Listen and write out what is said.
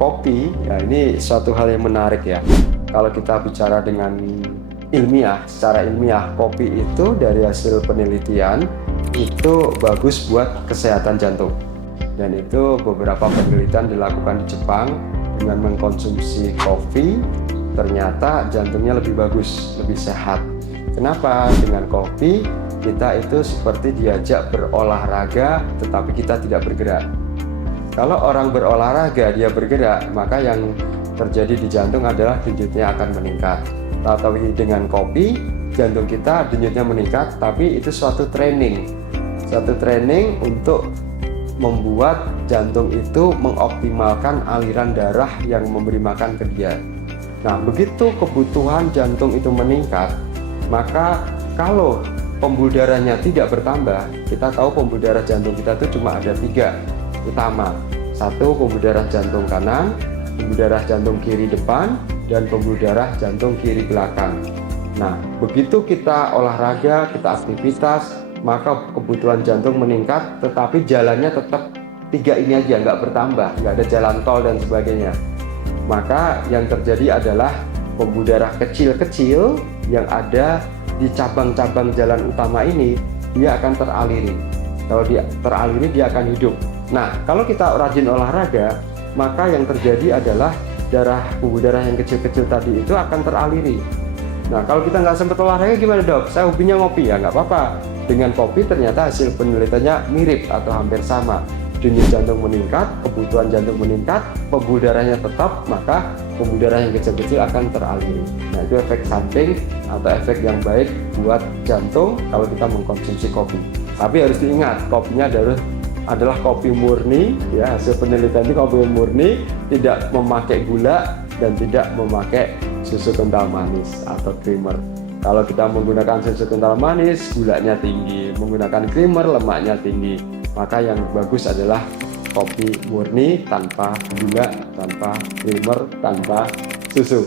kopi, ya ini suatu hal yang menarik ya. Kalau kita bicara dengan ilmiah, secara ilmiah, kopi itu dari hasil penelitian itu bagus buat kesehatan jantung. Dan itu beberapa penelitian dilakukan di Jepang, dengan mengkonsumsi kopi ternyata jantungnya lebih bagus, lebih sehat. Kenapa? Dengan kopi kita itu seperti diajak berolahraga tetapi kita tidak bergerak. Kalau orang berolahraga dia bergerak, maka yang terjadi di jantung adalah denyutnya akan meningkat. Tapi dengan kopi jantung kita denyutnya meningkat, tapi itu suatu training untuk membuat jantung itu mengoptimalkan aliran darah yang memberi makan ke dia. Nah, begitu kebutuhan jantung itu meningkat, maka kalau pembuluh darahnya tidak bertambah, kita tahu pembuluh darah jantung kita itu cuma ada 3 utama. 1 pembuluh darah jantung kanan, pembuluh darah jantung kiri depan, dan pembuluh darah jantung kiri belakang. Nah, begitu kita olahraga, kita aktivitas, maka kebutuhan jantung meningkat, tetapi jalannya tetap 3 ini aja, nggak bertambah, nggak ada jalan tol dan sebagainya. Maka yang terjadi adalah pembuluh darah kecil-kecil yang ada di cabang-cabang jalan utama ini, dia akan teraliri. Kalau dia teraliri, dia akan hidup. Nah, kalau kita rajin olahraga, maka yang terjadi adalah pembuluh darah yang kecil-kecil tadi itu akan teraliri. Nah, kalau kita nggak sempat olahraga gimana dok? Saya hobinya ngopi, ya nggak apa-apa. Dengan kopi ternyata hasil penelitiannya mirip atau hampir sama. Denyut jantung meningkat, kebutuhan jantung meningkat, pembuluh darahnya tetap, maka pembuluh darah yang kecil-kecil akan teraliri. Nah, itu efek samping atau efek yang baik buat jantung kalau kita mengkonsumsi kopi. Tapi harus diingat, kopinya adalah kopi murni, ya, hasil penelitian ini kopi murni, tidak memakai gula dan tidak memakai susu kental manis atau creamer. Kalau kita menggunakan susu kental manis, gulanya tinggi, menggunakan creamer, lemaknya tinggi. Maka yang bagus adalah kopi murni tanpa gula, tanpa creamer, tanpa susu.